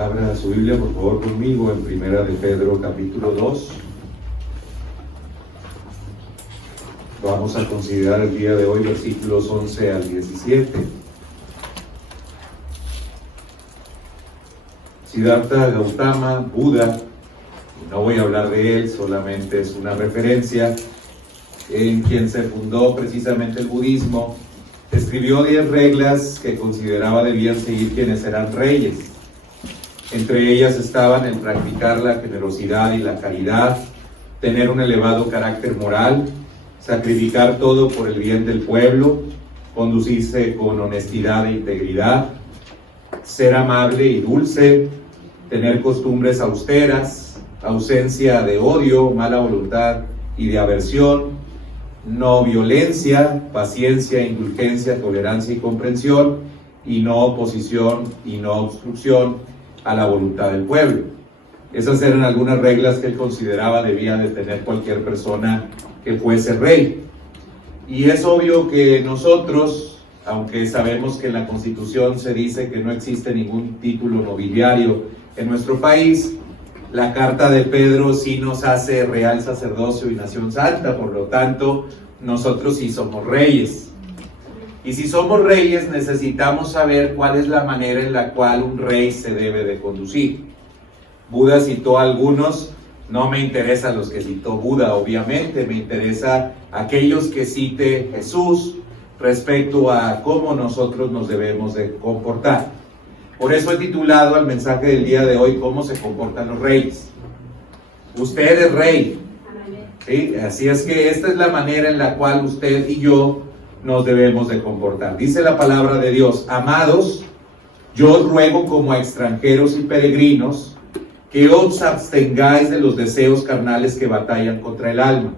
Abra su Biblia, por favor, conmigo en Primera de Pedro, capítulo 2. Vamos a considerar el día de hoy versículos 11 al 17. Siddhartha Gautama, Buda, no voy a hablar de él, solamente es una referencia, en quien se fundó precisamente el budismo, escribió 10 reglas que consideraba debían seguir quienes eran reyes. Entre ellas estaban el practicar la generosidad y la caridad, tener un elevado carácter moral, sacrificar todo por el bien del pueblo, conducirse con honestidad e integridad, ser amable y dulce, tener costumbres austeras, ausencia de odio, mala voluntad y de aversión, no violencia, paciencia, indulgencia, tolerancia y comprensión, y no oposición y no obstrucción a la voluntad del pueblo. Esas eran algunas reglas que él consideraba debía de tener cualquier persona que fuese rey. Y es obvio que nosotros, aunque sabemos que en la Constitución se dice que no existe ningún título nobiliario en nuestro país, la Carta de Pedro sí nos hace real sacerdocio y nación santa, por lo tanto, nosotros sí somos reyes. Y si somos reyes, necesitamos saber cuál es la manera en la cual un rey se debe de conducir. Buda citó algunos, no me interesan los que citó Buda, obviamente, me interesa aquellos que cite Jesús respecto a cómo nosotros nos debemos de comportar. Por eso he titulado al mensaje del día de hoy, ¿cómo se comportan los reyes? Usted es rey, ¿sí? Así es que esta es la manera en la cual usted y yo nos debemos de comportar. Dice la palabra de Dios: amados, yo os ruego como a extranjeros y peregrinos que os abstengáis de los deseos carnales que batallan contra el alma,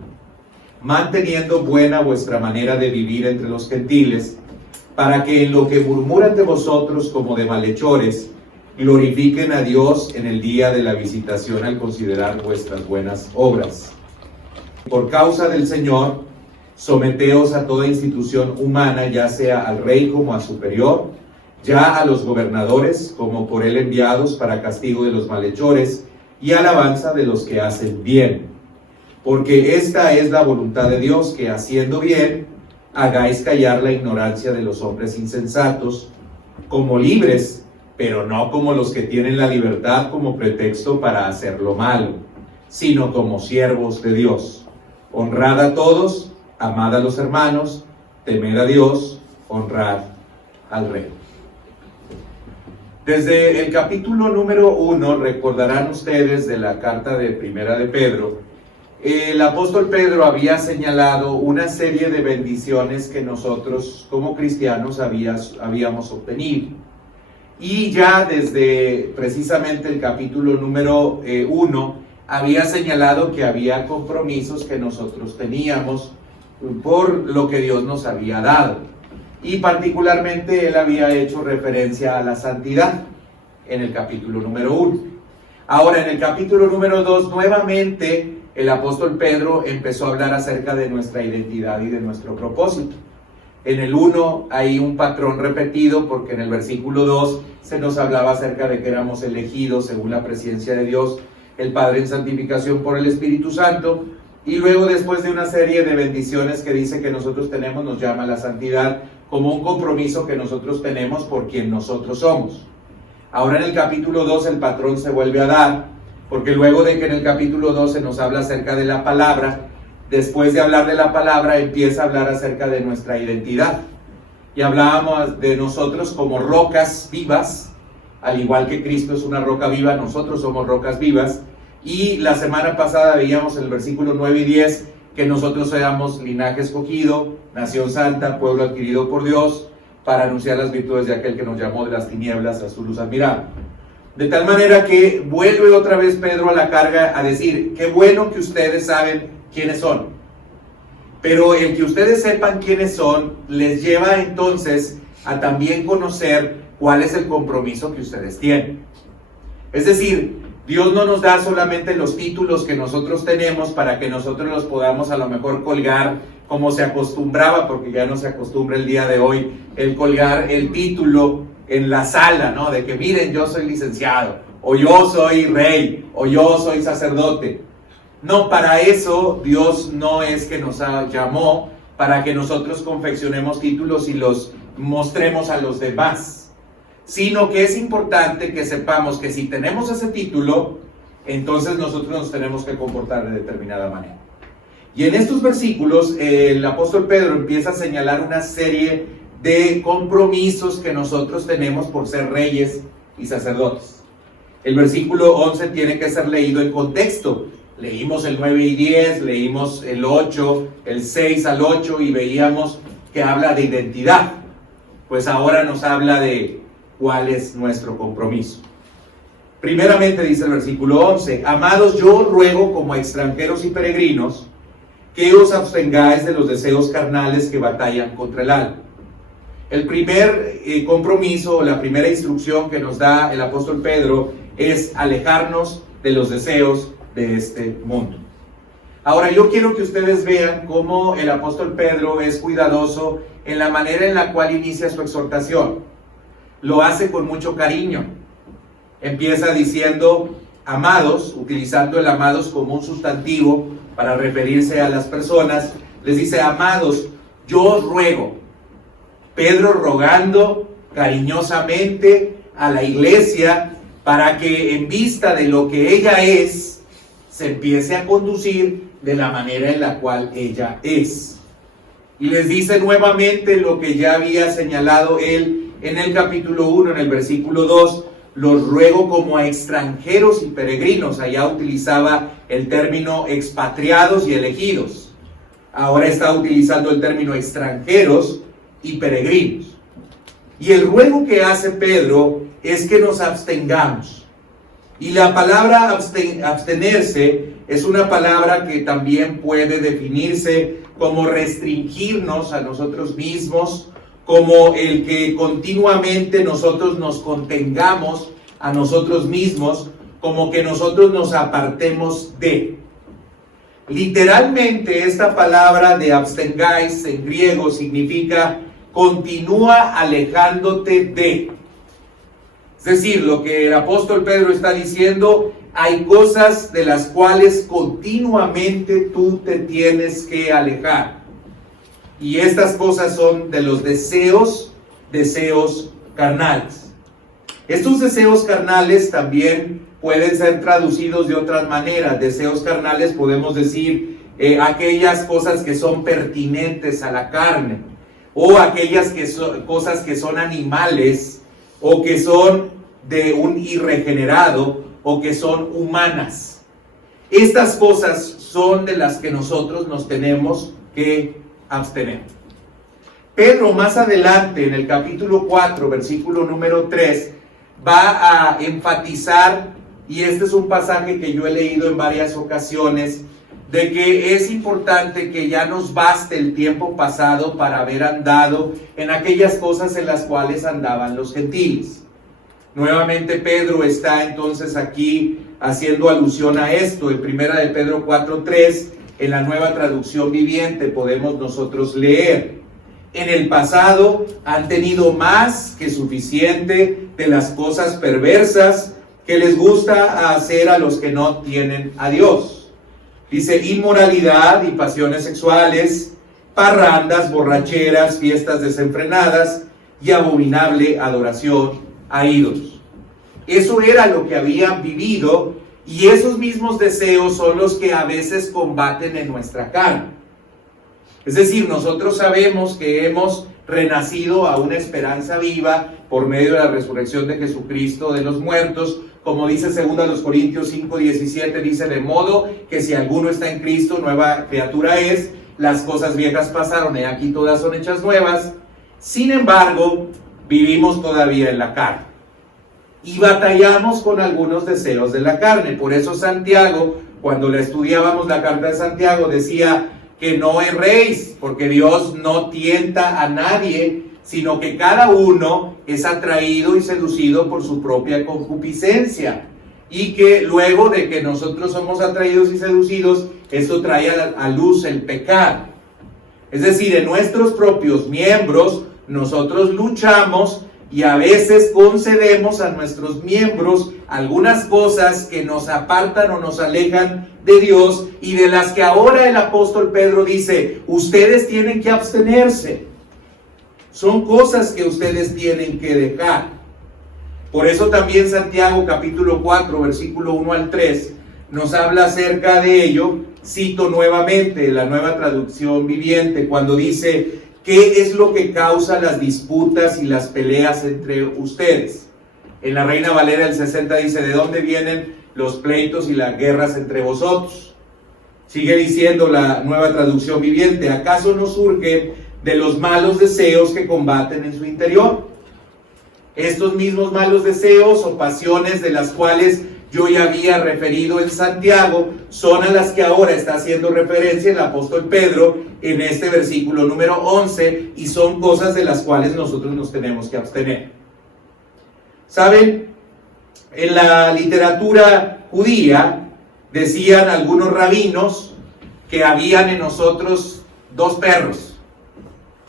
manteniendo buena vuestra manera de vivir entre los gentiles, para que en lo que murmuran de vosotros como de malhechores, glorifiquen a Dios en el día de la visitación al considerar vuestras buenas obras. Por causa del Señor, someteos a toda institución humana, ya sea al rey como a superior, ya a los gobernadores como por él enviados para castigo de los malhechores y alabanza de los que hacen bien. Porque esta es la voluntad de Dios, que haciendo bien, hagáis callar la ignorancia de los hombres insensatos, como libres, pero no como los que tienen la libertad como pretexto para hacer lo malo, sino como siervos de Dios. Honrad a todos, amad a los hermanos, temed a Dios, honrad al rey. Desde el capítulo número 1, recordarán ustedes de la carta de Primera de Pedro, el apóstol Pedro había señalado una serie de bendiciones que nosotros como cristianos habíamos obtenido. Y ya desde precisamente el capítulo número 1 había señalado que había compromisos que nosotros teníamos por lo que Dios nos había dado. Y particularmente él había hecho referencia a la santidad en el capítulo número 1. Ahora en el capítulo número 2 nuevamente el apóstol Pedro empezó a hablar acerca de nuestra identidad y de nuestro propósito. En el 1 hay un patrón repetido porque en el versículo 2 se nos hablaba acerca de que éramos elegidos según la presencia de Dios, el Padre en santificación por el Espíritu Santo. Y luego, después de una serie de bendiciones que dice que nosotros tenemos, nos llama la santidad como un compromiso que nosotros tenemos por quien nosotros somos. Ahora en el capítulo 2 el patrón se vuelve a dar, porque luego de que en el capítulo 2 se nos habla acerca de la palabra, después de hablar de la palabra empieza a hablar acerca de nuestra identidad. Y hablábamos de nosotros como rocas vivas, al igual que Cristo es una roca viva, nosotros somos rocas vivas. Y la semana pasada veíamos en el versículo 9 y 10 que nosotros seamos linaje escogido, nación santa, pueblo adquirido por Dios, para anunciar las virtudes de aquel que nos llamó de las tinieblas a su luz admirable. De tal manera que vuelve otra vez Pedro a la carga a decir, qué bueno que ustedes saben quiénes son. Pero el que ustedes sepan quiénes son, les lleva entonces a también conocer cuál es el compromiso que ustedes tienen. Es decir, Dios no nos da solamente los títulos que nosotros tenemos para que nosotros los podamos a lo mejor colgar como se acostumbraba, porque ya no se acostumbra el día de hoy, el colgar el título en la sala, ¿no? De que miren, yo soy licenciado, o yo soy rey, o yo soy sacerdote. No, para eso Dios no es que nos llamó para que nosotros confeccionemos títulos y los mostremos a los demás, sino que es importante que sepamos que si tenemos ese título, entonces nosotros nos tenemos que comportar de determinada manera. Y en estos versículos el apóstol Pedro empieza a señalar una serie de compromisos que nosotros tenemos por ser reyes y sacerdotes. El versículo 11 tiene que ser leído en contexto. Leímos el 9 y 10, leímos el 8, el 6 al 8 y veíamos que habla de identidad. Pues ahora nos habla de cuál es nuestro compromiso. Primeramente dice el versículo 11, amados, yo os ruego como extranjeros y peregrinos que os abstengáis de los deseos carnales que batallan contra el alma. El primer compromiso, la primera instrucción que nos da el apóstol Pedro es alejarnos de los deseos de este mundo. Ahora yo quiero que ustedes vean cómo el apóstol Pedro es cuidadoso en la manera en la cual inicia su exhortación. Lo hace con mucho cariño. Empieza diciendo amados, utilizando el amados como un sustantivo para referirse a las personas. Les dice amados, yo os ruego. Pedro rogando cariñosamente a la iglesia para que en vista de lo que ella es, se empiece a conducir de la manera en la cual ella es. Y les dice nuevamente lo que ya había señalado él en el capítulo 1, en el versículo 2, los ruego como a extranjeros y peregrinos. Allá utilizaba el término expatriados y elegidos. Ahora está utilizando el término extranjeros y peregrinos. Y el ruego que hace Pedro es que nos abstengamos. Y la palabra abstenerse es una palabra que también puede definirse como restringirnos a nosotros mismos, como el que continuamente nosotros nos contengamos a nosotros mismos, como que nosotros nos apartemos de. Literalmente esta palabra de abstengáis en griego significa continúa alejándote de. Es decir, lo que el apóstol Pedro está diciendo, hay cosas de las cuales continuamente tú te tienes que alejar. Y estas cosas son de los deseos carnales. Estos deseos carnales también pueden ser traducidos de otras maneras. Deseos carnales podemos decir aquellas cosas que son pertinentes a la carne, o aquellas cosas que son animales, o que son de un irregenerado, o que son humanas. Estas cosas son de las que nosotros nos tenemos que abstener. Pedro más adelante en el capítulo 4, versículo número 3, va a enfatizar, y este es un pasaje que yo he leído en varias ocasiones, de que es importante que ya nos baste el tiempo pasado para haber andado en aquellas cosas en las cuales andaban los gentiles. Nuevamente Pedro está entonces aquí haciendo alusión a esto. En primera de Pedro 4:3, en la Nueva Traducción Viviente podemos nosotros leer: en el pasado han tenido más que suficiente de las cosas perversas que les gusta hacer a los que no tienen a Dios. Dice: inmoralidad y pasiones sexuales, parrandas, borracheras, fiestas desenfrenadas y abominable adoración a ídolos. Eso era lo que habían vivido, y esos mismos deseos son los que a veces combaten en nuestra carne. Es decir, nosotros sabemos que hemos renacido a una esperanza viva por medio de la resurrección de Jesucristo de los muertos, como dice 2 Corintios 5:17, dice: de modo que si alguno está en Cristo, nueva criatura es, las cosas viejas pasaron, y aquí todas son hechas nuevas. Sin embargo, vivimos todavía en la carne y batallamos con algunos deseos de la carne. Por eso Santiago, cuando le estudiábamos la carta de Santiago, decía que no erréis, porque Dios no tienta a nadie, sino que cada uno es atraído y seducido por su propia concupiscencia, y que luego de que nosotros somos atraídos y seducidos, esto trae a luz el pecado. Es decir, en nuestros propios miembros nosotros luchamos y a veces concedemos a nuestros miembros algunas cosas que nos apartan o nos alejan de Dios y de las que ahora el apóstol Pedro dice, ustedes tienen que abstenerse. Son cosas que ustedes tienen que dejar. Por eso también Santiago capítulo 4, versículo 1 al 3, nos habla acerca de ello. Cito nuevamente la Nueva Traducción Viviente, cuando dice, ¿qué es lo que causa las disputas y las peleas entre ustedes? En la Reina Valera del 60 dice, ¿de dónde vienen los pleitos y las guerras entre vosotros? Sigue diciendo la Nueva Traducción Viviente, ¿acaso no surge de los malos deseos que combaten en su interior? Estos mismos malos deseos o pasiones de las cuales yo ya había referido en Santiago, son a las que ahora está haciendo referencia el apóstol Pedro en este versículo número 11, y son cosas de las cuales nosotros nos tenemos que abstener. ¿Saben? En la literatura judía decían algunos rabinos que habían en nosotros dos perros.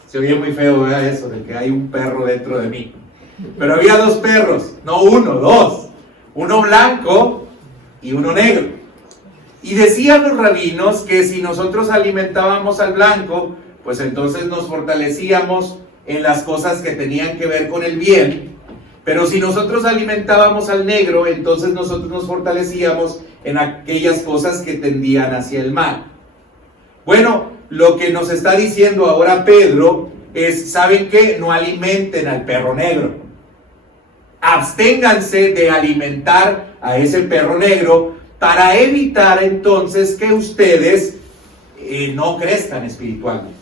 Se oye muy feo, ¿verdad? Eso de que hay un perro dentro de mí. Pero había dos perros, no uno, dos. Uno blanco y uno negro. Y decían los rabinos que si nosotros alimentábamos al blanco, pues entonces nos fortalecíamos en las cosas que tenían que ver con el bien. Pero si nosotros alimentábamos al negro, entonces nosotros nos fortalecíamos en aquellas cosas que tendían hacia el mal. Bueno, lo que nos está diciendo ahora Pedro es, ¿saben qué? No alimenten al perro negro. Absténganse de alimentar a ese perro negro para evitar entonces que ustedes no crezcan espiritualmente.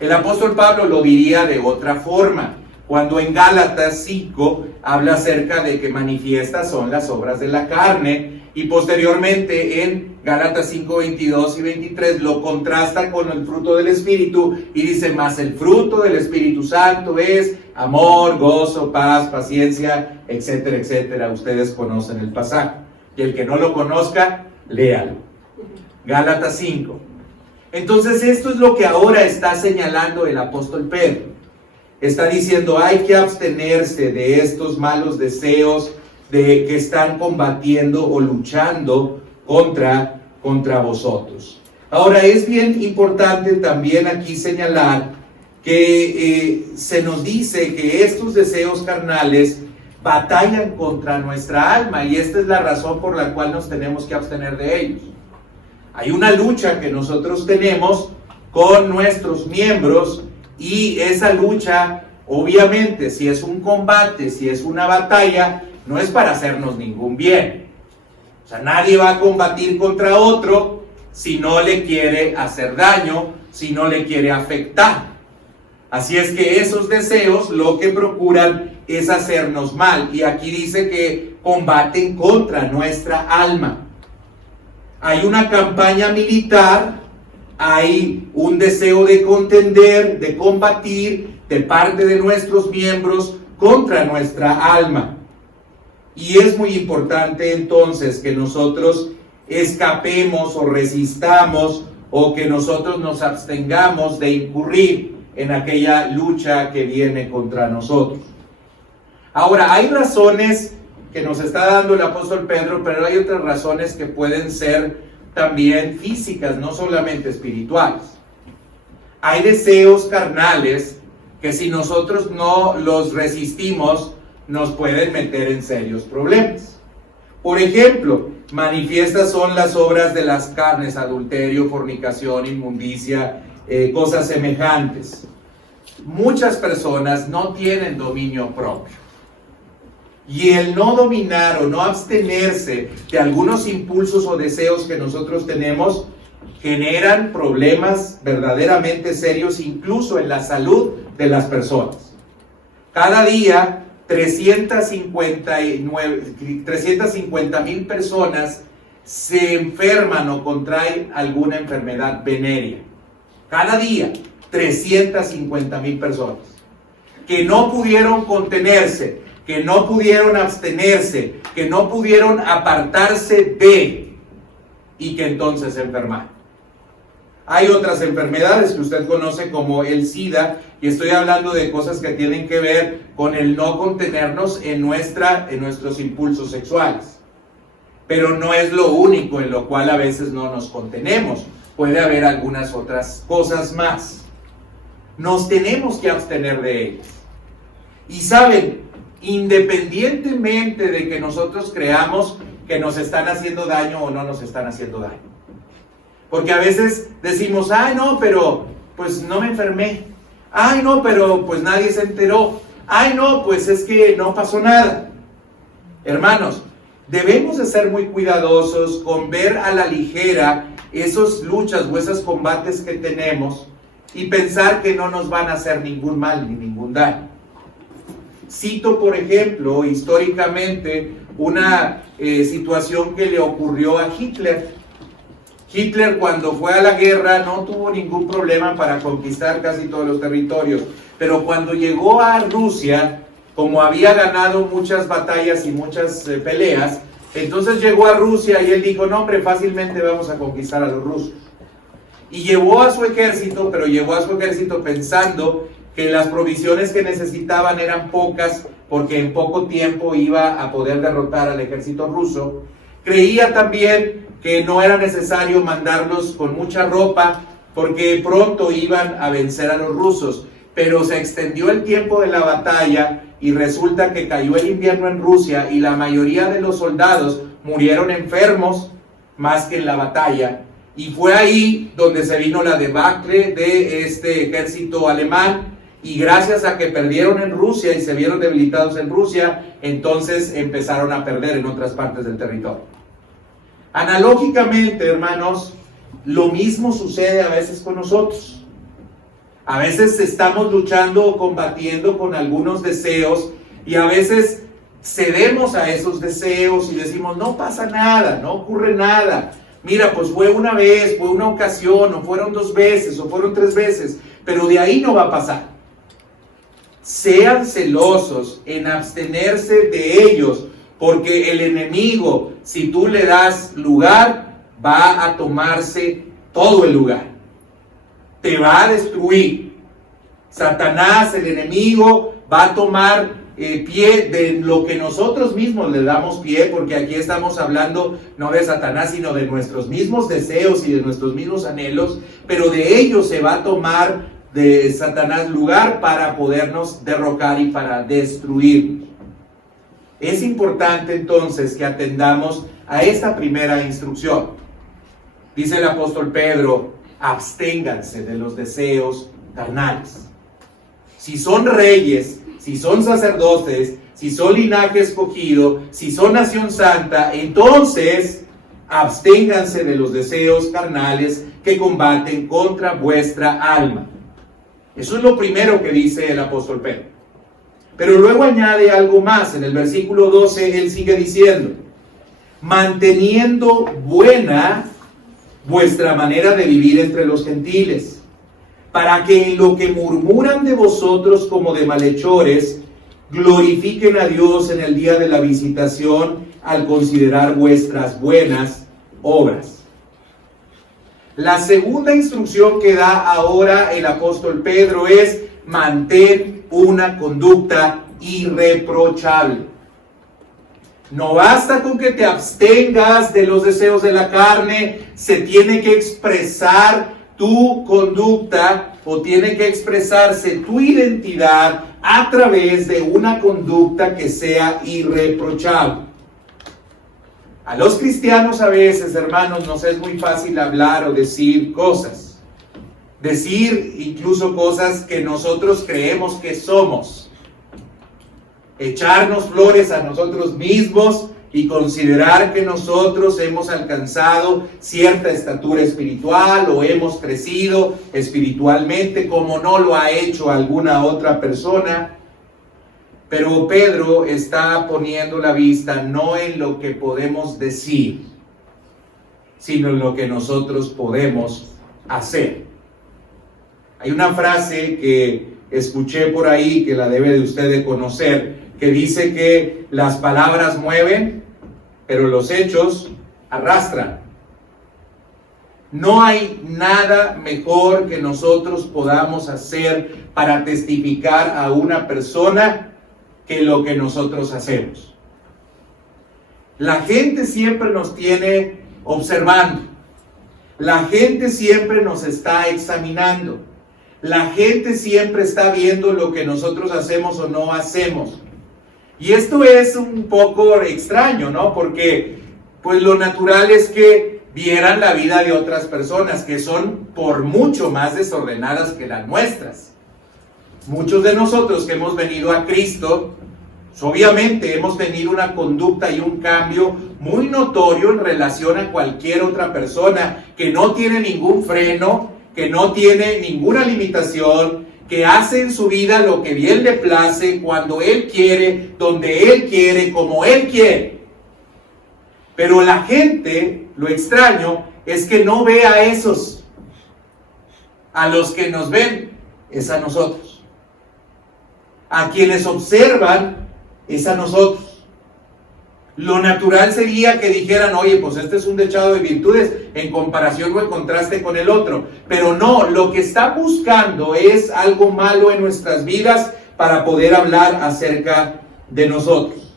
El apóstol Pablo lo diría de otra forma, cuando en Gálatas 5 habla acerca de que manifiestas son las obras de la carne, y posteriormente en Gálatas 5, 22 y 23 lo contrasta con el fruto del Espíritu y dice, mas el fruto del Espíritu Santo es amor, gozo, paz, paciencia, etcétera, etcétera. Ustedes conocen el pasaje, y el que no lo conozca, léalo. Gálatas 5. Entonces esto es lo que ahora está señalando el apóstol Pedro. Está diciendo, hay que abstenerse de estos malos deseos de que están combatiendo o luchando contra vosotros. Ahora es bien importante también aquí señalar que se nos dice que estos deseos carnales batallan contra nuestra alma, y esta es la razón por la cual nos tenemos que abstener de ellos. Hay una lucha que nosotros tenemos con nuestros miembros, y esa lucha, obviamente, si es un combate, si es una batalla, no es para hacernos ningún bien. O sea, nadie va a combatir contra otro si no le quiere hacer daño, si no le quiere afectar. Así es que esos deseos lo que procuran es hacernos mal. Y aquí dice que combaten contra nuestra alma. Hay una campaña militar, hay un deseo de contender, de combatir de parte de nuestros miembros contra nuestra alma. Y es muy importante entonces que nosotros escapemos o resistamos, o que nosotros nos abstengamos de incurrir en aquella lucha que viene contra nosotros. Ahora, hay razones que nos está dando el apóstol Pedro, pero hay otras razones que pueden ser también físicas, no solamente espirituales. Hay deseos carnales que si nosotros no los resistimos, nos pueden meter en serios problemas. Por ejemplo, manifiestas son las obras de las carnes, adulterio, fornicación, inmundicia, cosas semejantes. Muchas personas no tienen dominio propio. Y el no dominar o no abstenerse de algunos impulsos o deseos que nosotros tenemos generan problemas verdaderamente serios, incluso en la salud de las personas. Cada día 350,000 personas se enferman o contraen alguna enfermedad venérea. Cada día 350,000 personas que no pudieron contenerse, que no pudieron abstenerse, que no pudieron apartarse de, y que entonces se enfermaron. Hay otras enfermedades que usted conoce como el SIDA, y estoy hablando de cosas que tienen que ver con el no contenernos en nuestros impulsos sexuales. Pero no es lo único en lo cual a veces no nos contenemos. Puede haber algunas otras cosas más. Nos tenemos que abstener de ellas. Y saben, independientemente de que nosotros creamos que nos están haciendo daño o no nos están haciendo daño. Porque a veces decimos, ay no, pero pues no me enfermé. Ay no, pero pues nadie se enteró. Ay no, pues es que no pasó nada. Hermanos, debemos de ser muy cuidadosos con ver a la ligera esas luchas o esos combates que tenemos y pensar que no nos van a hacer ningún mal ni ningún daño. Cito, por ejemplo, históricamente, una situación que le ocurrió a Hitler. Hitler, cuando fue a la guerra, no tuvo ningún problema para conquistar casi todos los territorios, pero cuando llegó a Rusia, como había ganado muchas batallas y muchas peleas, entonces llegó a Rusia y él dijo, no hombre, fácilmente vamos a conquistar a los rusos. Y llevó a su ejército, pero llevó a su ejército pensando que las provisiones que necesitaban eran pocas, porque en poco tiempo iba a poder derrotar al ejército ruso. Creía también que no era necesario mandarlos con mucha ropa, porque pronto iban a vencer a los rusos. Pero se extendió el tiempo de la batalla y resulta que cayó el invierno en Rusia y la mayoría de los soldados murieron enfermos más que en la batalla. Y fue ahí donde se vino la debacle de este ejército alemán, y gracias a que perdieron en Rusia y se vieron debilitados en Rusia, entonces empezaron a perder en otras partes del territorio. Analógicamente, hermanos, lo mismo sucede a veces con nosotros. A veces estamos luchando o combatiendo con algunos deseos y a veces cedemos a esos deseos y decimos, no pasa nada, no ocurre nada. Mira, pues fue una vez, fue una ocasión, o fueron 2 veces, o fueron 3 veces, pero de ahí no va a pasar. Sean celosos en abstenerse de ellos, porque el enemigo, si tú le das lugar, va a tomarse todo el lugar. Te va a destruir. Satanás, el enemigo, va a tomar pie de lo que nosotros mismos le damos pie, porque aquí estamos hablando no de Satanás, sino de nuestros mismos deseos y de nuestros mismos anhelos, pero de ellos se va a tomar de Satanás lugar para podernos derrocar y para destruirnos. Es importante entonces que atendamos a esta primera instrucción. Dice el apóstol Pedro, absténganse de los deseos carnales. Si son reyes, si son sacerdotes, si son linaje escogido, si son nación santa, entonces absténganse de los deseos carnales que combaten contra vuestra alma. Eso es lo primero que dice el apóstol Pedro. Pero luego añade algo más. En el versículo 12 él sigue diciendo, manteniendo buena vuestra manera de vivir entre los gentiles, para que en lo que murmuran de vosotros como de malhechores, glorifiquen a Dios en el día de la visitación al considerar vuestras buenas obras. La segunda instrucción que da ahora el apóstol Pedro es, mantén una conducta irreprochable. No basta con que te abstengas de los deseos de la carne, se tiene que expresar tu conducta o tiene que expresarse tu identidad a través de una conducta que sea irreprochable. A los cristianos a veces, hermanos, nos es muy fácil hablar o decir cosas. Decir incluso cosas que nosotros creemos que somos. Echarnos flores a nosotros mismos y considerar que nosotros hemos alcanzado cierta estatura espiritual o hemos crecido espiritualmente como no lo ha hecho alguna otra persona. Pero Pedro está poniendo la vista no en lo que podemos decir, sino en lo que nosotros podemos hacer. Hay una frase que escuché por ahí, que la debe de usted de conocer, que dice que las palabras mueven, pero los hechos arrastran. No hay nada mejor que nosotros podamos hacer para testificar a una persona que lo que nosotros hacemos. La gente siempre nos tiene observando. La gente siempre nos está examinando. La gente siempre está viendo lo que nosotros hacemos o no hacemos. Y esto es un poco extraño, ¿no? Porque pues lo natural es que vieran la vida de otras personas que son por mucho más desordenadas que las nuestras. Muchos de nosotros que hemos venido a Cristo, pues obviamente hemos tenido una conducta y un cambio muy notorio en relación a cualquier otra persona que no tiene ningún freno, que no tiene ninguna limitación, que hace en su vida lo que bien le place, cuando él quiere, donde él quiere, como él quiere. Pero la gente, lo extraño, es que no ve a esos. A los que nos ven, es a nosotros. A quienes observan, es a nosotros. Lo natural sería que dijeran, oye, pues este es un dechado de virtudes en comparación o en contraste con el otro. Pero no, lo que está buscando es algo malo en nuestras vidas para poder hablar acerca de nosotros.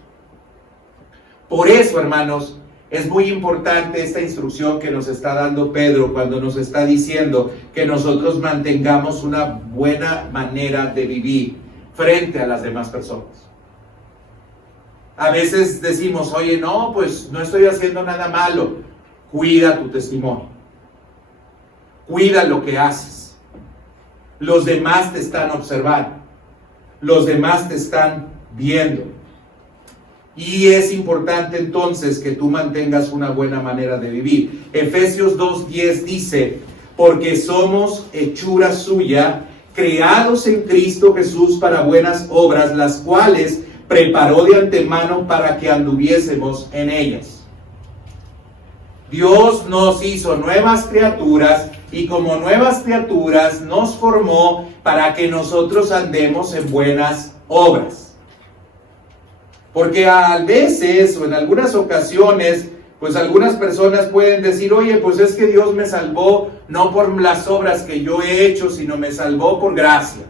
Por eso, hermanos, es muy importante esta instrucción que nos está dando Pedro cuando nos está diciendo que nosotros mantengamos una buena manera de vivir frente a las demás personas. A veces decimos, oye, no, pues no estoy haciendo nada malo. Cuida tu testimonio. Cuida lo que haces. Los demás te están observando. Los demás te están viendo. Y es importante entonces que tú mantengas una buena manera de vivir. Efesios 2:10 dice, porque somos hechura suya, creados en Cristo Jesús para buenas obras, las cuales preparó de antemano para que anduviésemos en ellas. Dios nos hizo nuevas criaturas y como nuevas criaturas nos formó para que nosotros andemos en buenas obras. Porque a veces o en algunas ocasiones, pues algunas personas pueden decir, oye, pues es que Dios me salvó no por las obras que yo he hecho, sino me salvó por gracia.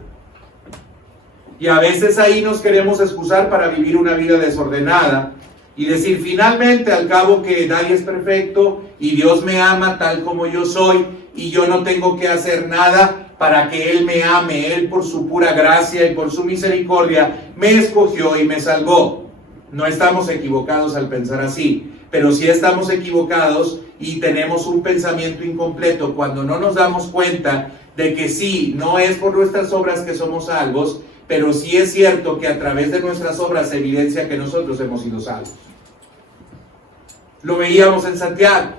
Y a veces ahí nos queremos excusar para vivir una vida desordenada y decir, finalmente, al cabo que nadie es perfecto y Dios me ama tal como yo soy y yo no tengo que hacer nada para que Él me ame. Él por su pura gracia y por su misericordia me escogió y me salvó. No estamos equivocados al pensar así, pero sí estamos equivocados y tenemos un pensamiento incompleto cuando no nos damos cuenta de que sí, no es por nuestras obras que somos salvos, pero sí es cierto que a través de nuestras obras se evidencia que nosotros hemos sido salvos. Lo veíamos en Santiago.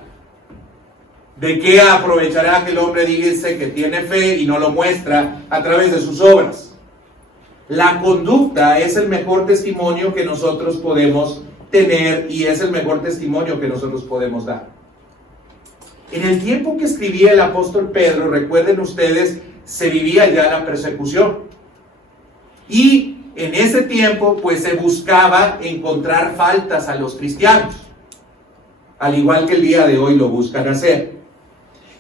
¿De qué aprovechará que el hombre dice que tiene fe y no lo muestra a través de sus obras? La conducta es el mejor testimonio que nosotros podemos tener y es el mejor testimonio que nosotros podemos dar. En el tiempo que escribía el apóstol Pedro, recuerden ustedes, se vivía ya la persecución. Y en ese tiempo, pues se buscaba encontrar faltas a los cristianos, al igual que el día de hoy lo buscan hacer.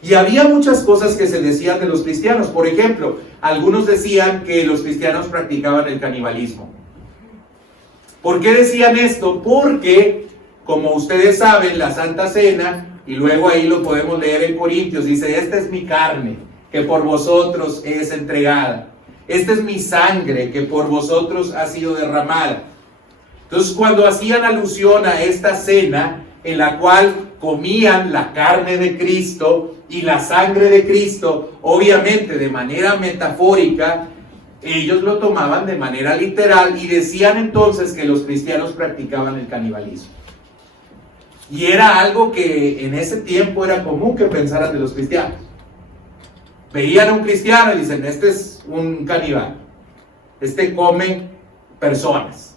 Y había muchas cosas que se decían de los cristianos. Por ejemplo, algunos decían que los cristianos practicaban el canibalismo. ¿Por qué decían esto? Porque, como ustedes saben, la Santa Cena, y luego ahí lo podemos leer en Corintios, dice, esta es mi carne, que por vosotros es entregada. Esta es mi sangre, que por vosotros ha sido derramada. Entonces, cuando hacían alusión a esta cena, en la cual comían la carne de Cristo y la sangre de Cristo, obviamente de manera metafórica, ellos lo tomaban de manera literal y decían entonces que los cristianos practicaban el canibalismo. Y era algo que en ese tiempo era común que pensaran de los cristianos. Veían a un cristiano y dicen, este es un caníbal, este come personas.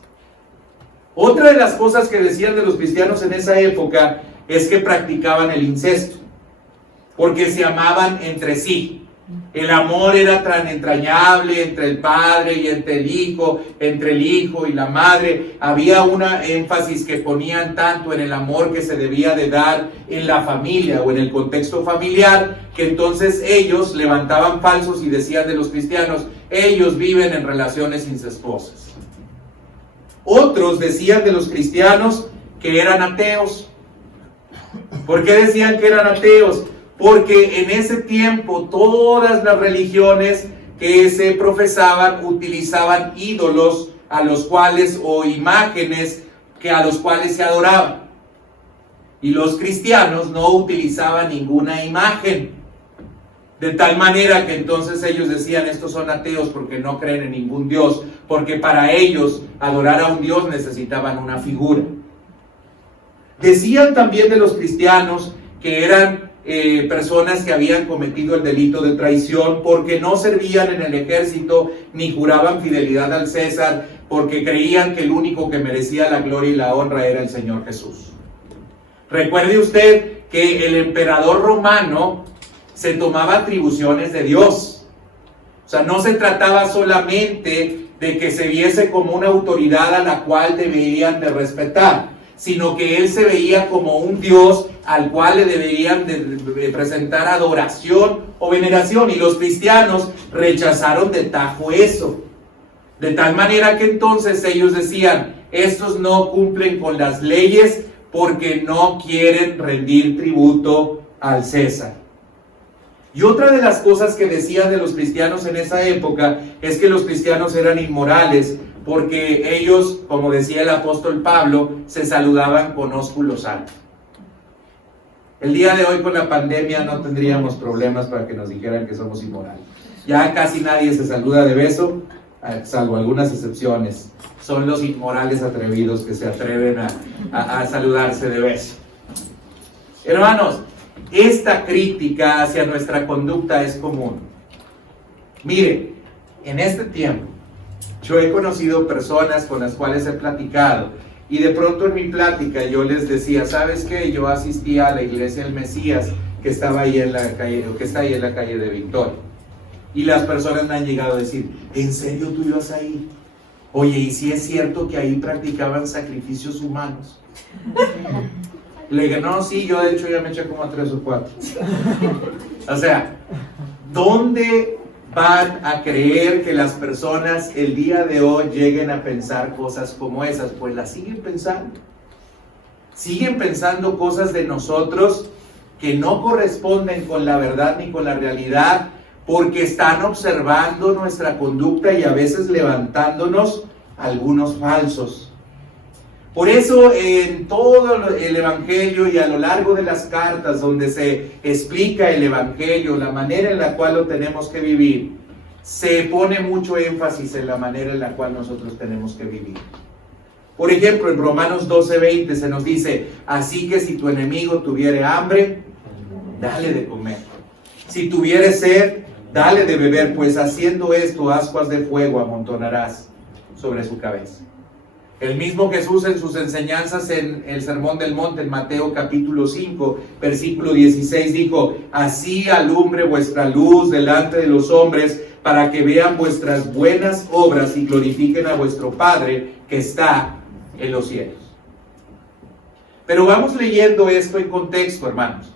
Otra de las cosas que decían de los cristianos en esa época es que practicaban el incesto, porque se amaban entre sí. El amor era tan entrañable entre el padre y entre el hijo y la madre. Había una énfasis que ponían tanto en el amor que se debía de dar en la familia o en el contexto familiar, que entonces ellos levantaban falsos y decían de los cristianos, ellos viven en relaciones incestuosas. Otros decían de los cristianos que eran ateos. ¿Por qué decían que eran ateos? Porque en ese tiempo todas las religiones que se profesaban utilizaban ídolos a los cuales, o imágenes a los cuales se adoraban. Y los cristianos no utilizaban ninguna imagen. De tal manera que entonces ellos decían, estos son ateos porque no creen en ningún Dios, porque para ellos adorar a un Dios necesitaban una figura. Decían también de los cristianos que eran personas que habían cometido el delito de traición porque no servían en el ejército ni juraban fidelidad al César, porque creían que el único que merecía la gloria y la honra era el Señor Jesús. Recuerde usted que el emperador romano se tomaba atribuciones de Dios. O sea, no se trataba solamente de que se viese como una autoridad a la cual deberían de respetar, sino que él se veía como un Dios al cual le deberían de presentar adoración o veneración, y los cristianos rechazaron de tajo eso, de tal manera que entonces ellos decían, estos no cumplen con las leyes porque no quieren rendir tributo al César. Y otra de las cosas que decían de los cristianos en esa época es que los cristianos eran inmorales, porque ellos, como decía el apóstol Pablo, se saludaban con ósculo santo. El día de hoy con la pandemia no tendríamos problemas para que nos dijeran que somos inmorales. Ya casi nadie se saluda de beso, salvo algunas excepciones. Son los inmorales atrevidos que se atreven a saludarse de beso. Hermanos, esta crítica hacia nuestra conducta es común. Mire, en este tiempo, yo he conocido personas con las cuales he platicado, y de pronto en mi plática yo les decía, ¿sabes qué? Yo asistía a la iglesia del Mesías que estaba ahí en la calle, o que está ahí en la calle de Victoria. Y las personas me han llegado a decir, ¿en serio tú ibas ahí? Oye, ¿y si es cierto que ahí practicaban sacrificios humanos? Le dije, no, sí, yo de hecho ya me eché como a 3 o 4. O sea, ¿dónde van a creer que las personas el día de hoy lleguen a pensar cosas como esas? Pues las siguen pensando. Siguen pensando cosas de nosotros que no corresponden con la verdad ni con la realidad, porque están observando nuestra conducta y a veces levantándonos algunos falsos. Por eso en todo el Evangelio y a lo largo de las cartas donde se explica el Evangelio, la manera en la cual lo tenemos que vivir, se pone mucho énfasis en la manera en la cual nosotros tenemos que vivir. Por ejemplo, en Romanos 12:20 se nos dice, así que si tu enemigo tuviere hambre, dale de comer. Si tuviere sed, dale de beber, pues haciendo esto, ascuas de fuego amontonarás sobre su cabeza. El mismo Jesús en sus enseñanzas en el Sermón del Monte, en Mateo capítulo 5, versículo 16, dijo, así alumbre vuestra luz delante de los hombres, para que vean vuestras buenas obras y glorifiquen a vuestro Padre que está en los cielos. Pero vamos leyendo esto en contexto, hermanos.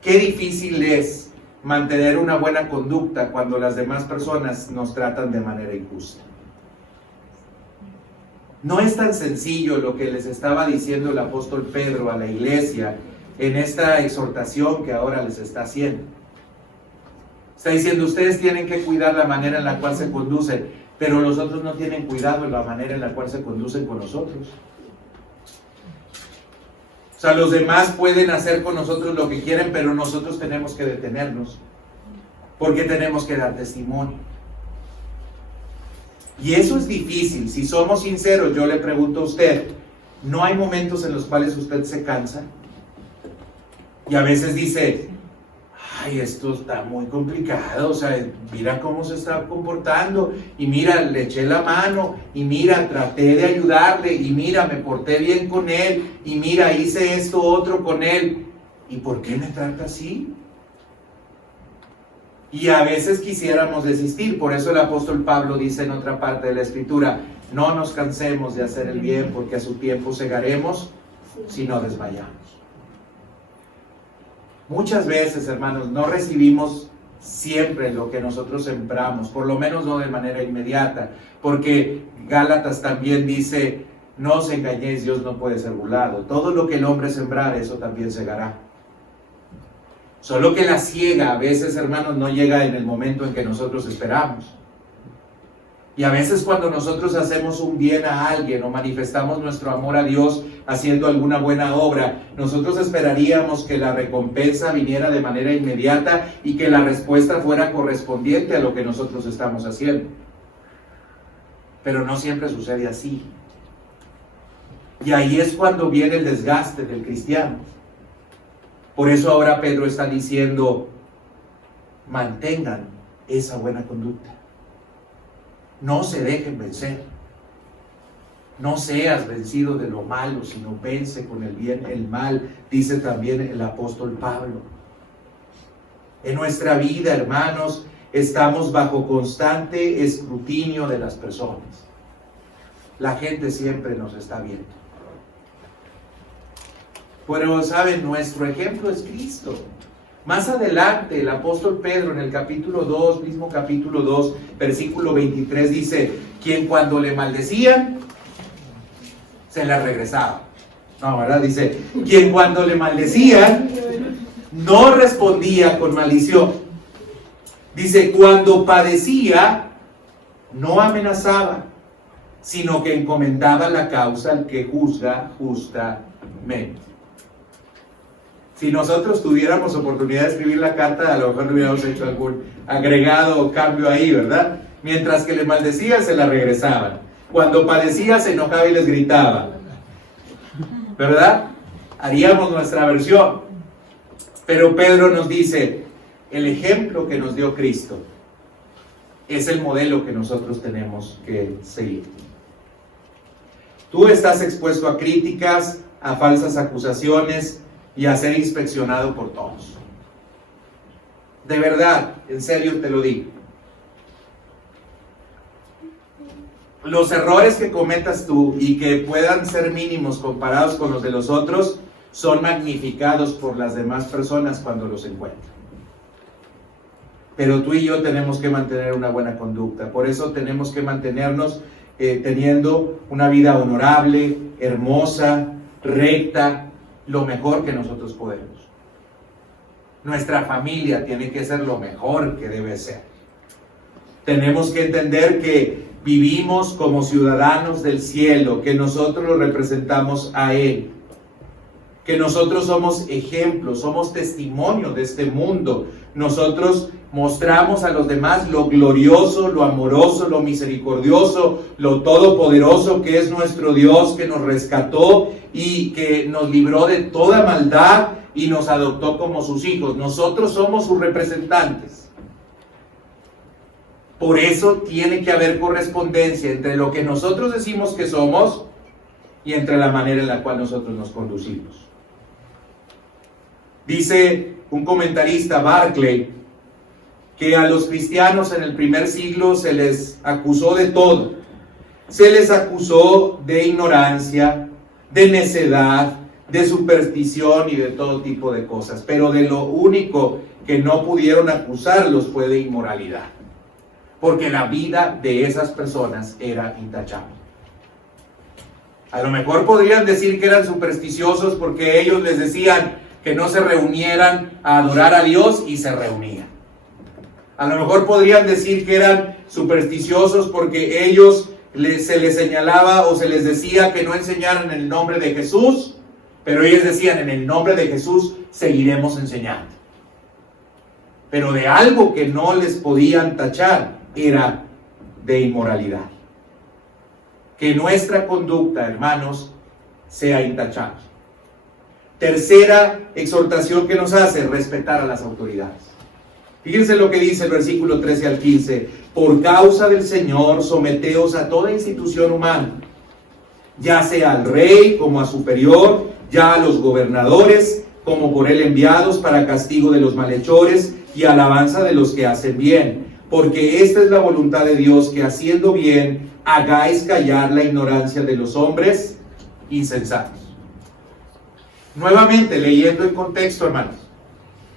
Qué difícil es mantener una buena conducta cuando las demás personas nos tratan de manera injusta. No es tan sencillo lo que les estaba diciendo el apóstol Pedro a la iglesia en esta exhortación que ahora les está haciendo. Está diciendo, ustedes tienen que cuidar la manera en la cual se conducen, pero los otros no tienen cuidado en la manera en la cual se conducen con nosotros. O sea, los demás pueden hacer con nosotros lo que quieren, pero nosotros tenemos que detenernos, porque tenemos que dar testimonio. Y eso es difícil. Si somos sinceros, yo le pregunto a usted, ¿no hay momentos en los cuales usted se cansa? Y a veces dice, ay, esto está muy complicado, o sea, mira cómo se está comportando, y mira, le eché la mano, y mira, traté de ayudarle, y mira, me porté bien con él, y mira, hice esto otro con él, ¿y por qué me trata así? Y a veces quisiéramos desistir. Por eso el apóstol Pablo dice en otra parte de la Escritura: no nos cansemos de hacer el bien, porque a su tiempo segaremos si no desmayamos. Muchas veces, hermanos, no recibimos siempre lo que nosotros sembramos, por lo menos no de manera inmediata, porque Gálatas también dice: no os engañéis, Dios no puede ser burlado. Todo lo que el hombre sembrare, eso también segará. Solo que la siega a veces, hermanos, no llega en el momento en que nosotros esperamos. Y a veces cuando nosotros hacemos un bien a alguien o manifestamos nuestro amor a Dios haciendo alguna buena obra, nosotros esperaríamos que la recompensa viniera de manera inmediata y que la respuesta fuera correspondiente a lo que nosotros estamos haciendo. Pero no siempre sucede así. Y ahí es cuando viene el desgaste del cristiano. Por eso ahora Pedro está diciendo: mantengan esa buena conducta. No se dejen vencer. No seas vencido de lo malo, sino vence con el bien el mal, dice también el apóstol Pablo. En nuestra vida, hermanos, estamos bajo constante escrutinio de las personas. La gente siempre nos está viendo. Pero, ¿saben? Nuestro ejemplo es Cristo. Más adelante, el apóstol Pedro, en el capítulo 2, mismo capítulo 2, versículo 23, dice: quien cuando le maldecían, se la regresaba. No, ¿verdad? Dice: quien cuando le maldecían, no respondía con maldición. Dice: cuando padecía, no amenazaba, sino que encomendaba la causa al que juzga justamente. Si nosotros tuviéramos oportunidad de escribir la carta, a lo mejor le hubiéramos hecho algún agregado o cambio ahí, ¿verdad? Mientras que le maldecían, se la regresaban. Cuando padecía, se enojaba y les gritaba, ¿verdad? Haríamos nuestra versión. Pero Pedro nos dice: el ejemplo que nos dio Cristo es el modelo que nosotros tenemos que seguir. Tú estás expuesto a críticas, a falsas acusaciones y a ser inspeccionado por todos. De verdad, en serio te lo digo. Los errores que cometas tú y que puedan ser mínimos comparados con los de los otros, son magnificados por las demás personas cuando los encuentran. Pero tú y yo tenemos que mantener una buena conducta. Por eso tenemos que mantenernos teniendo una vida honorable, hermosa, recta, lo mejor que nosotros podemos. Nuestra familia tiene que ser lo mejor que debe ser. Tenemos que entender que vivimos como ciudadanos del cielo, que nosotros lo representamos a Él, que nosotros somos ejemplos, somos testimonio de este mundo. Nosotros mostramos a los demás lo glorioso, lo amoroso, lo misericordioso, lo todopoderoso que es nuestro Dios, que nos rescató y que nos libró de toda maldad y nos adoptó como sus hijos. Nosotros somos sus representantes. Por eso tiene que haber correspondencia entre lo que nosotros decimos que somos y entre la manera en la cual nosotros nos conducimos. Dice un comentarista, Barclay, que a los cristianos en el primer siglo se les acusó de todo. Se les acusó de ignorancia, de necedad, de superstición y de todo tipo de cosas. Pero de lo único que no pudieron acusarlos fue de inmoralidad. Porque la vida de esas personas era intachable. A lo mejor podrían decir que eran supersticiosos porque ellos les decían que no se reunieran a adorar a Dios y se reunían. A lo mejor podrían decir que eran supersticiosos porque ellos se les señalaba o se les decía que no enseñaran en el nombre de Jesús, pero ellos decían: en el nombre de Jesús seguiremos enseñando. Pero de algo que no les podían tachar era de inmoralidad. Que nuestra conducta, hermanos, sea intachable. Tercera exhortación que nos hace: respetar a las autoridades. Fíjense lo que dice el versículo 13 al 15. Por causa del Señor, someteos a toda institución humana, ya sea al rey como a superior, ya a los gobernadores como por él enviados para castigo de los malhechores y alabanza de los que hacen bien, porque esta es la voluntad de Dios, que haciendo bien hagáis callar la ignorancia de los hombres insensatos. Nuevamente, leyendo el contexto, hermanos.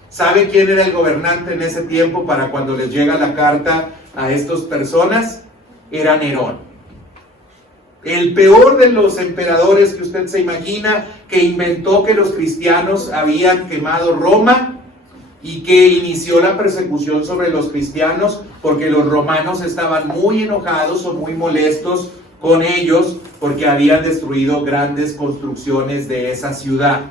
¿Sabe quién era el gobernante en ese tiempo para cuando les llega la carta a estas personas? Era Nerón. El peor de los emperadores que usted se imagina, que inventó que los cristianos habían quemado Roma y que inició la persecución sobre los cristianos porque los romanos estaban muy enojados o muy molestos con ellos porque habían destruido grandes construcciones de esa ciudad,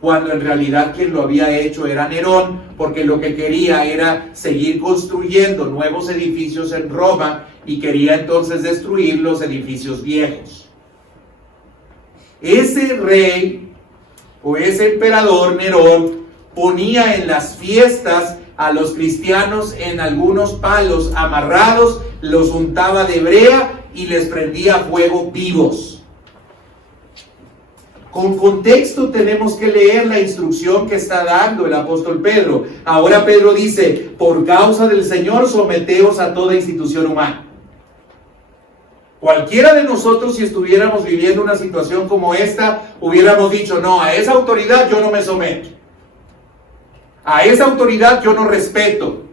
cuando en realidad quien lo había hecho era Nerón, porque lo que quería era seguir construyendo nuevos edificios en Roma y quería entonces destruir los edificios viejos. Ese rey o ese emperador Nerón ponía en las fiestas a los cristianos en algunos palos amarrados, los untaba de brea y les prendía fuego vivos. Con contexto tenemos que leer la instrucción que está dando el apóstol Pedro. Ahora Pedro dice, por causa del Señor someteos a toda institución humana. Cualquiera de nosotros, si estuviéramos viviendo una situación como esta, hubiéramos dicho, no, a esa autoridad yo no me someto. A esa autoridad yo no respeto.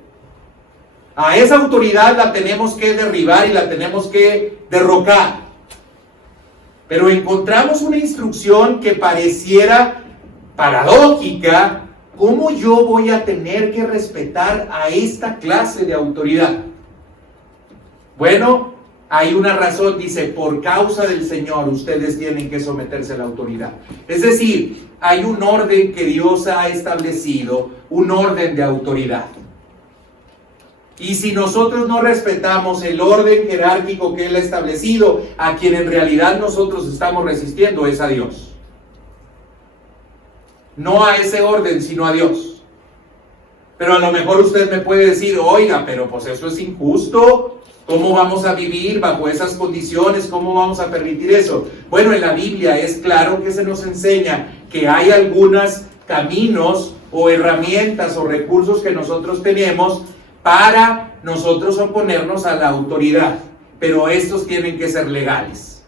A esa autoridad la tenemos que derribar y la tenemos que derrocar. Pero encontramos una instrucción que pareciera paradójica. ¿Cómo yo voy a tener que respetar a esta clase de autoridad? Bueno, hay una razón, dice, por causa del Señor ustedes tienen que someterse a la autoridad. Es decir, hay un orden que Dios ha establecido, un orden de autoridad. Y si nosotros no respetamos el orden jerárquico que Él ha establecido, a quien en realidad nosotros estamos resistiendo es a Dios. No a ese orden, sino a Dios. Pero a lo mejor usted me puede decir, oiga, pero pues eso es injusto. ¿Cómo vamos a vivir bajo esas condiciones? ¿Cómo vamos a permitir eso? Bueno, en la Biblia es claro que se nos enseña que hay algunos caminos o herramientas o recursos que nosotros tenemos para nosotros oponernos a la autoridad, pero estos tienen que ser legales.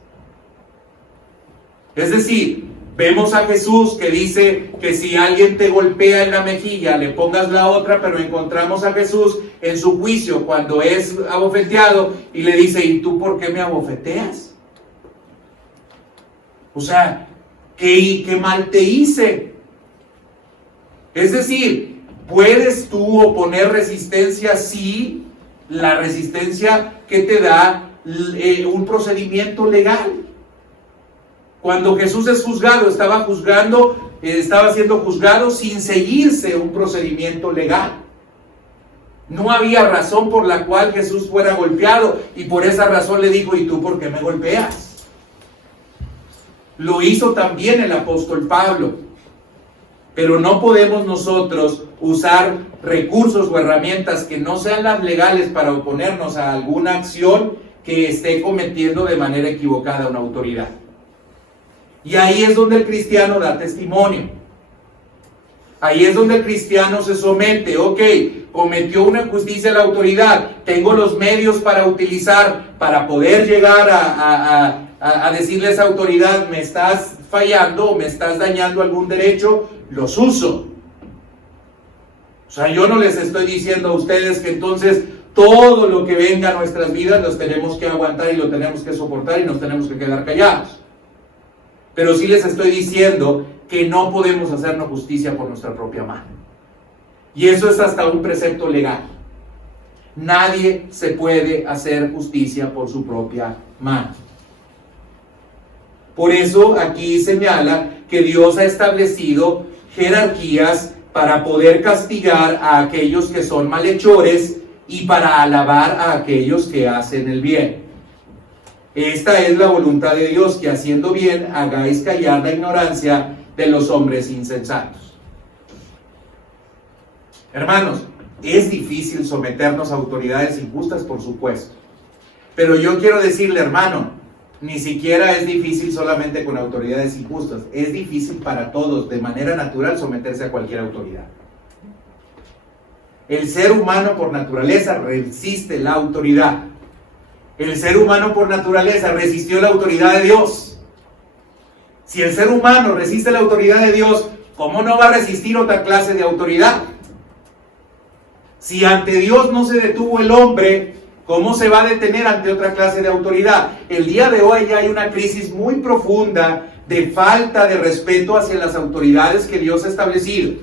Es decir, vemos a Jesús que dice que si alguien te golpea en la mejilla, le pongas la otra, pero encontramos a Jesús en su juicio cuando es abofeteado y le dice, ¿y tú por qué me abofeteas? O sea, ¿qué mal te hice? Es decir, ¿puedes tú oponer resistencia? Sí, la resistencia que te da un procedimiento legal. Cuando Jesús es juzgado, estaba siendo juzgado sin seguirse un procedimiento legal. No había razón por la cual Jesús fuera golpeado y por esa razón le dijo, ¿y tú por qué me golpeas? Lo hizo también el apóstol Pablo. Pero no podemos nosotros usar recursos o herramientas que no sean las legales para oponernos a alguna acción que esté cometiendo de manera equivocada una autoridad. Y ahí es donde el cristiano da testimonio. Ahí es donde el cristiano se somete. Ok, cometió una injusticia la autoridad. Tengo los medios para utilizar, para poder llegar a decirle a esa autoridad, me estás fallando o me estás dañando algún derecho, los uso. O sea, yo no les estoy diciendo a ustedes que entonces todo lo que venga a nuestras vidas los tenemos que aguantar y lo tenemos que soportar y nos tenemos que quedar callados. Pero sí les estoy diciendo que no podemos hacernos justicia por nuestra propia mano. Y eso es hasta un precepto legal. Nadie se puede hacer justicia por su propia mano. Por eso aquí señala que Dios ha establecido jerarquías para poder castigar a aquellos que son malhechores y para alabar a aquellos que hacen el bien. Esta es la voluntad de Dios, que haciendo bien hagáis callar la ignorancia de los hombres insensatos. Hermanos, es difícil someternos a autoridades injustas, por supuesto. Pero yo quiero decirle, hermano, ni siquiera es difícil solamente con autoridades injustas. Es difícil para todos, de manera natural, someterse a cualquier autoridad. El ser humano por naturaleza resiste la autoridad. El ser humano por naturaleza resistió la autoridad de Dios. Si el ser humano resiste la autoridad de Dios, ¿cómo no va a resistir otra clase de autoridad? Si ante Dios no se detuvo el hombre, ¿cómo se va a detener ante otra clase de autoridad? El día de hoy ya hay una crisis muy profunda de falta de respeto hacia las autoridades que Dios ha establecido.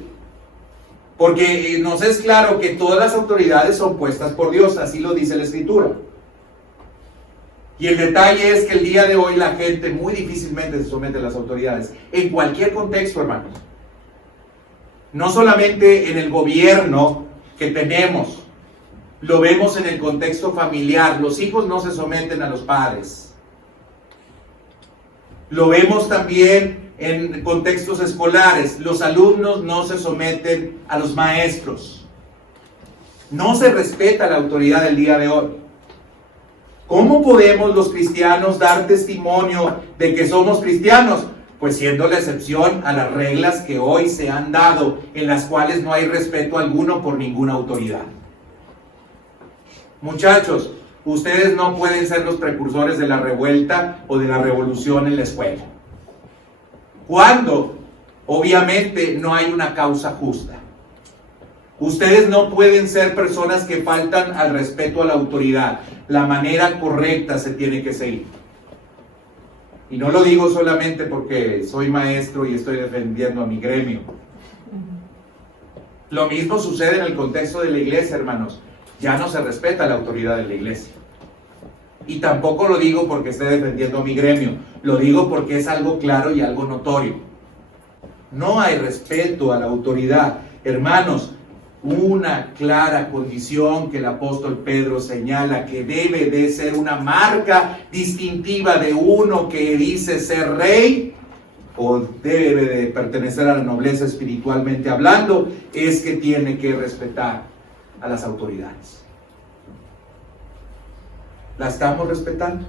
Porque nos es claro que todas las autoridades son puestas por Dios, así lo dice la Escritura. Y el detalle es que el día de hoy la gente muy difícilmente se somete a las autoridades, en cualquier contexto, hermanos. No solamente en el gobierno que tenemos, lo vemos en el contexto familiar. Los hijos no se someten a los padres. Lo vemos también en contextos escolares. Los alumnos no se someten a los maestros. No se respeta la autoridad del día de hoy. ¿Cómo podemos los cristianos dar testimonio de que somos cristianos? Pues siendo la excepción a las reglas que hoy se han dado, en las cuales no hay respeto alguno por ninguna autoridad. Muchachos, ustedes no pueden ser los precursores de la revuelta o de la revolución en la escuela. ¿Cuándo? Obviamente no hay una causa justa. Ustedes no pueden ser personas que faltan al respeto a la autoridad. La manera correcta se tiene que seguir. Y no lo digo solamente porque soy maestro y estoy defendiendo a mi gremio. Lo mismo sucede en el contexto de la iglesia, hermanos. Ya no se respeta la autoridad de la iglesia. Y tampoco lo digo porque esté defendiendo a mi gremio. Lo digo porque es algo claro y algo notorio. No hay respeto a la autoridad. Hermanos, una clara condición que el apóstol Pedro señala que debe de ser una marca distintiva de uno que dice ser rey o debe de pertenecer a la nobleza espiritualmente hablando, es que tiene que respetar a las autoridades. ¿La estamos respetando?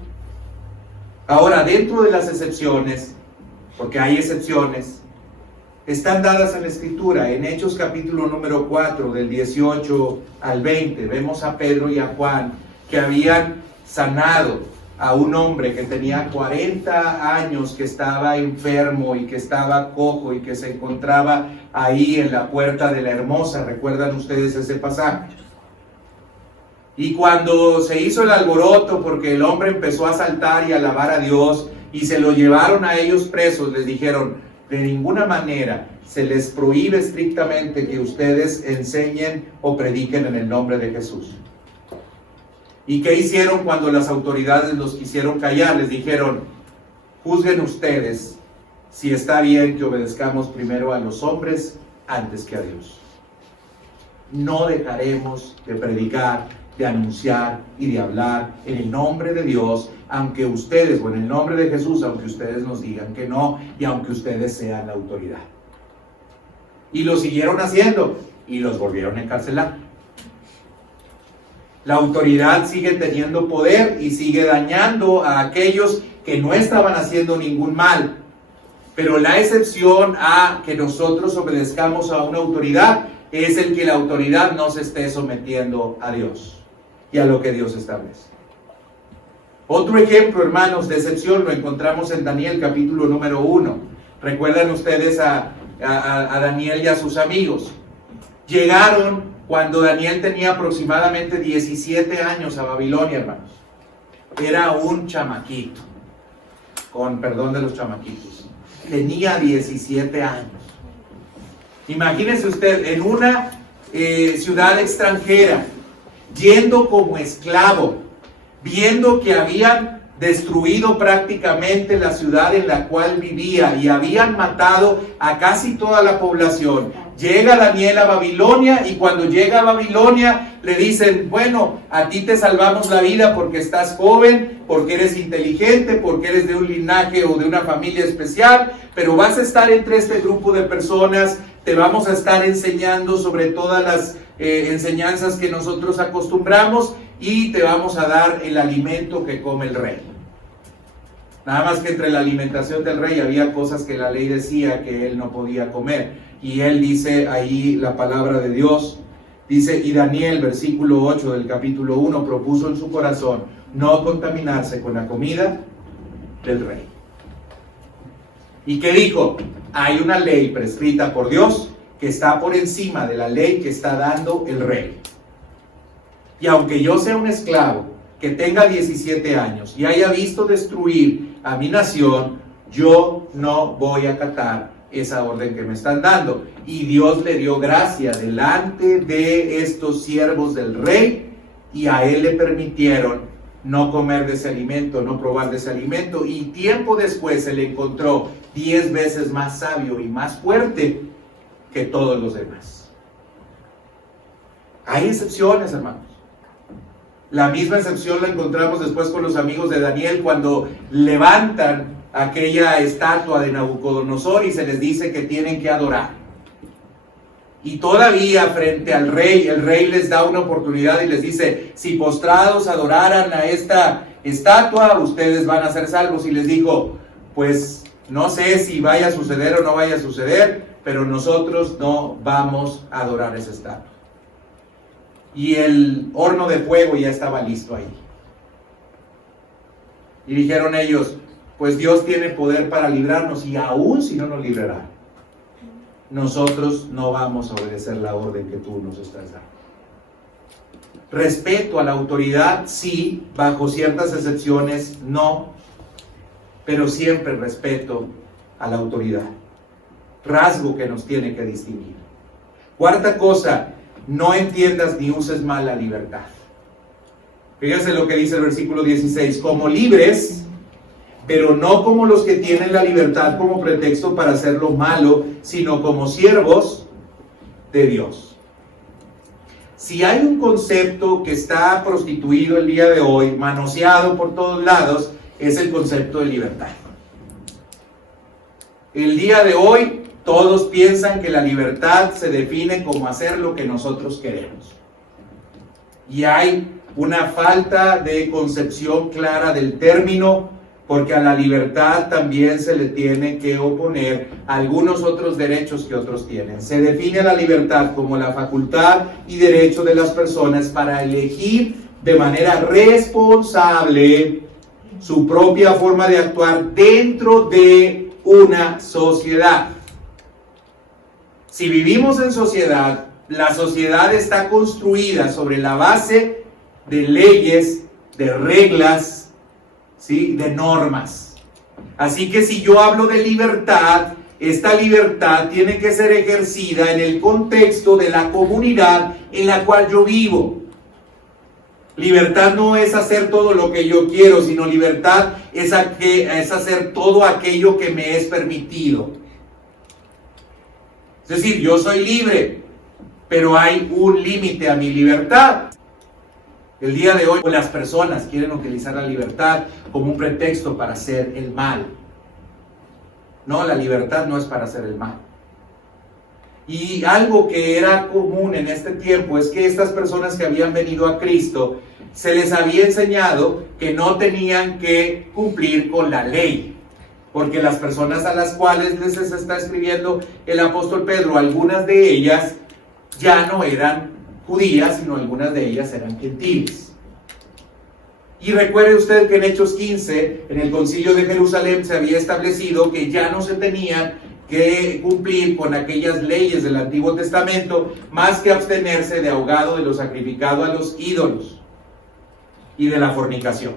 Ahora, dentro de las excepciones, porque hay excepciones, están dadas en la Escritura. En Hechos capítulo número 4, del 18 al 20, vemos a Pedro y a Juan que habían sanado a un hombre que tenía 40 años, que estaba enfermo y que estaba cojo y que se encontraba ahí en la puerta de la Hermosa. ¿Recuerdan ustedes ese pasaje? Y cuando se hizo el alboroto porque el hombre empezó a saltar y a alabar a Dios y se lo llevaron a ellos presos, les dijeron: de ninguna manera se les prohíbe estrictamente que ustedes enseñen o prediquen en el nombre de Jesús. ¿Y qué hicieron cuando las autoridades los quisieron callar? Les dijeron: juzguen ustedes si está bien que obedezcamos primero a los hombres antes que a Dios. No dejaremos de predicar, de anunciar y de hablar en el nombre de Dios, aunque ustedes, o en el nombre de Jesús, aunque ustedes nos digan que no, y aunque ustedes sean la autoridad. Y lo siguieron haciendo, y los volvieron a encarcelar. La autoridad sigue teniendo poder y sigue dañando a aquellos que no estaban haciendo ningún mal. Pero la excepción a que nosotros obedezcamos a una autoridad es el que la autoridad no se esté sometiendo a Dios y a lo que Dios establece. Otro ejemplo, hermanos, de excepción lo encontramos en Daniel capítulo número 1. Recuerdan ustedes a Daniel y a sus amigos. Llegaron cuando Daniel tenía aproximadamente 17 años a Babilonia, hermanos. Era un chamaquito, con perdón de los chamaquitos. Tenía 17 años. Imagínense usted, en una ciudad extranjera, yendo como esclavo, viendo que habían destruido prácticamente la ciudad en la cual vivía y habían matado a casi toda la población. Llega Daniel a Babilonia y cuando llega a Babilonia le dicen: bueno, a ti te salvamos la vida porque estás joven, porque eres inteligente, porque eres de un linaje o de una familia especial, pero vas a estar entre este grupo de personas, te vamos a estar enseñando sobre todas las enseñanzas que nosotros acostumbramos y te vamos a dar el alimento que come el rey. Nada más que entre la alimentación del rey había cosas que la ley decía que él no podía comer. Y él dice ahí la palabra de Dios Dice, y Daniel, versículo 8 del capítulo 1, propuso en su corazón no contaminarse con la comida del rey. ¿Y qué dijo? Hay una ley prescrita por Dios que está por encima de la ley que está dando el rey. Y aunque yo sea un esclavo que tenga 17 años y haya visto destruir a mi nación, yo no voy a acatar esa orden que me están dando. Y Dios le dio gracia delante de estos siervos del rey, y a él le permitieron no comer de ese alimento, no probar de ese alimento, y tiempo después se le encontró 10 veces más sabio y más fuerte que todos los demás. Hay excepciones, hermanos. La misma excepción la encontramos después con los amigos de Daniel cuando levantan aquella estatua de Nabucodonosor y se les dice que tienen que adorar. Y todavía frente al rey, el rey les da una oportunidad y les dice, si postrados adoraran a esta estatua, ustedes van a ser salvos. Y les dijo, pues no sé si vaya a suceder o no vaya a suceder, pero nosotros no vamos a adorar esa estatua. Y el horno de fuego ya estaba listo ahí. Y dijeron ellos, pues Dios tiene poder para librarnos, y aún si no nos librará, nosotros no vamos a obedecer la orden que tú nos estás dando. Respeto a la autoridad, sí, bajo ciertas excepciones, no, pero siempre respeto a la autoridad. Rasgo que nos tiene que distinguir. Cuarta cosa, no entiendas ni uses mal la libertad. Fíjense lo que dice el versículo 16, como libres, pero no como los que tienen la libertad como pretexto para hacer lo malo, sino como siervos de Dios. Si hay un concepto que está prostituido el día de hoy, manoseado por todos lados, es el concepto de libertad. El día de hoy, todos piensan que la libertad se define como hacer lo que nosotros queremos. Y hay una falta de concepción clara del término, porque a la libertad también se le tiene que oponer algunos otros derechos que otros tienen. Se define la libertad como la facultad y derecho de las personas para elegir de manera responsable su propia forma de actuar dentro de una sociedad. Si vivimos en sociedad, la sociedad está construida sobre la base de leyes, de reglas, ¿sí?, de normas. Así que si yo hablo de libertad, esta libertad tiene que ser ejercida en el contexto de la comunidad en la cual yo vivo. Libertad no es hacer todo lo que yo quiero, sino libertad es hacer todo aquello que me es permitido. Es decir, yo soy libre, pero hay un límite a mi libertad. El día de hoy las personas quieren utilizar la libertad como un pretexto para hacer el mal. No, la libertad no es para hacer el mal. Y algo que era común en este tiempo es que estas personas que habían venido a Cristo, se les había enseñado que no tenían que cumplir con la ley. Porque las personas a las cuales les está escribiendo el apóstol Pedro, algunas de ellas ya no eran judías, sino algunas de ellas eran gentiles. Y recuerde usted que en Hechos 15, en el concilio de Jerusalén, se había establecido que ya no se tenían que cumplir con aquellas leyes del Antiguo Testamento, más que abstenerse de ahogado de lo sacrificado a los ídolos y de la fornicación.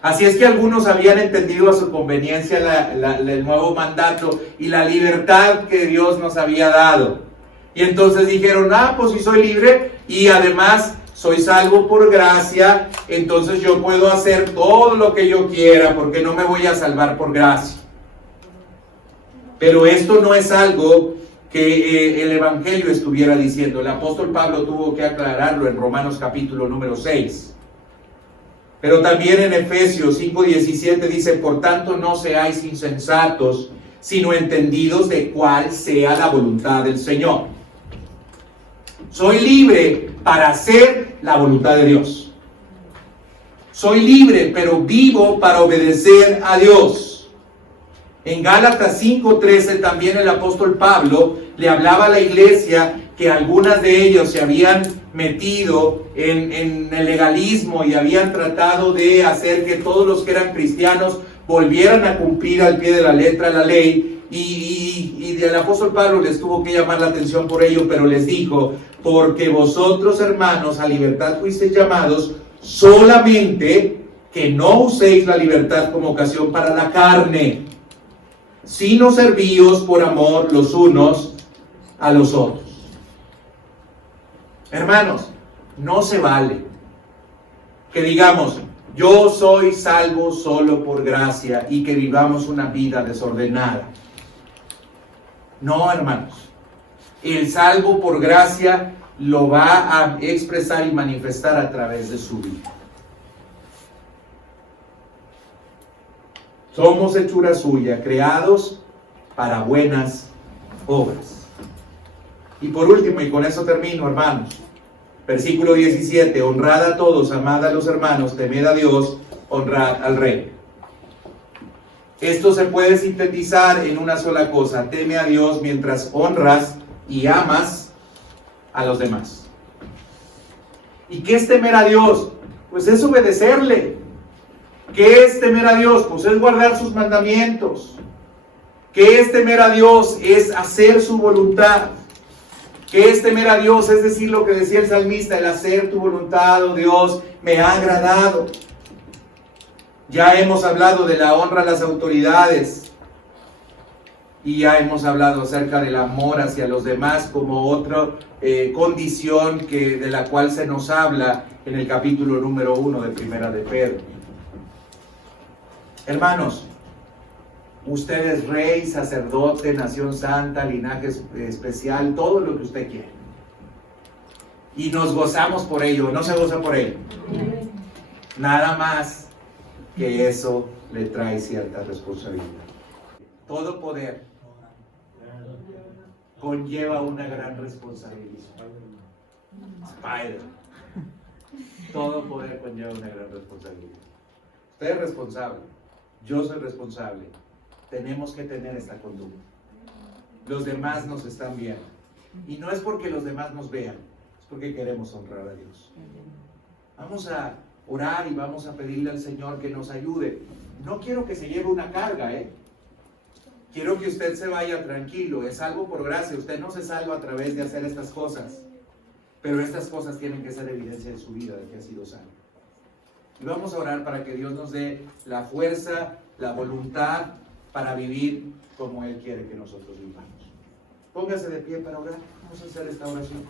Así es que algunos habían entendido a su conveniencia el nuevo mandato y la libertad que Dios nos había dado. Y entonces dijeron, pues si soy libre y además soy salvo por gracia, entonces yo puedo hacer todo lo que yo quiera porque no me voy a salvar por gracia. Pero esto no es algo que el Evangelio estuviera diciendo. El apóstol Pablo tuvo que aclararlo en Romanos capítulo número 6. Pero también en Efesios 5:17 dice, por tanto no seáis insensatos, sino entendidos de cuál sea la voluntad del Señor. Soy libre para hacer la voluntad de Dios. Soy libre, pero vivo para obedecer a Dios. En Gálatas 5:13 también el apóstol Pablo le hablaba a la iglesia que algunas de ellos se habían metido en el legalismo y habían tratado de hacer que todos los que eran cristianos volvieran a cumplir al pie de la letra la ley. Y el apóstol Pablo les tuvo que llamar la atención por ello, pero les dijo: porque vosotros, hermanos, a libertad fuisteis llamados, solamente que no uséis la libertad como ocasión para la carne, sino servíos por amor los unos a los otros. Hermanos, no se vale que digamos: yo soy salvo solo por gracia, y que vivamos una vida desordenada. No, hermanos. El salvo por gracia lo va a expresar y manifestar a través de su vida. Somos hechura suya, creados para buenas obras. Y por último, y con eso termino, hermanos, versículo 17: honrad a todos, amad a los hermanos, temed a Dios, honrad al rey. Esto se puede sintetizar en una sola cosa: teme a Dios mientras honras y amas a los demás. ¿Y qué es temer a Dios? Pues es obedecerle. ¿Qué es temer a Dios? Pues es guardar sus mandamientos. ¿Qué es temer a Dios? Es hacer su voluntad. ¿Qué es temer a Dios? Es decir lo que decía el salmista: el hacer tu voluntad, oh Dios, me ha agradado. Ya hemos hablado de la honra a las autoridades y ya hemos hablado acerca del amor hacia los demás como otra condición de la cual se nos habla en el capítulo número 1 de Primera de Pedro. Hermanos, usted es rey, sacerdote, nación santa, linaje especial, todo lo que usted quiere. Y nos gozamos por ello, ¿no se goza por ello? Nada más que eso le trae cierta responsabilidad. Todo poder conlleva una gran responsabilidad. Spider. Todo poder conlleva una gran responsabilidad. Usted es responsable, yo soy responsable. Tenemos que tener esta conducta. Los demás nos están viendo. Y no es porque los demás nos vean, es porque queremos honrar a Dios. Vamos a orar y vamos a pedirle al Señor que nos ayude. No quiero que se lleve una carga, Quiero que usted se vaya tranquilo. Es salvo por gracia. Usted no se salva a través de hacer estas cosas, pero estas cosas tienen que ser evidencia de su vida, de que ha sido salvo. Y vamos a orar para que Dios nos dé la fuerza, la voluntad para vivir como Él quiere que nosotros vivamos. Póngase de pie para orar. Vamos a hacer esta oración.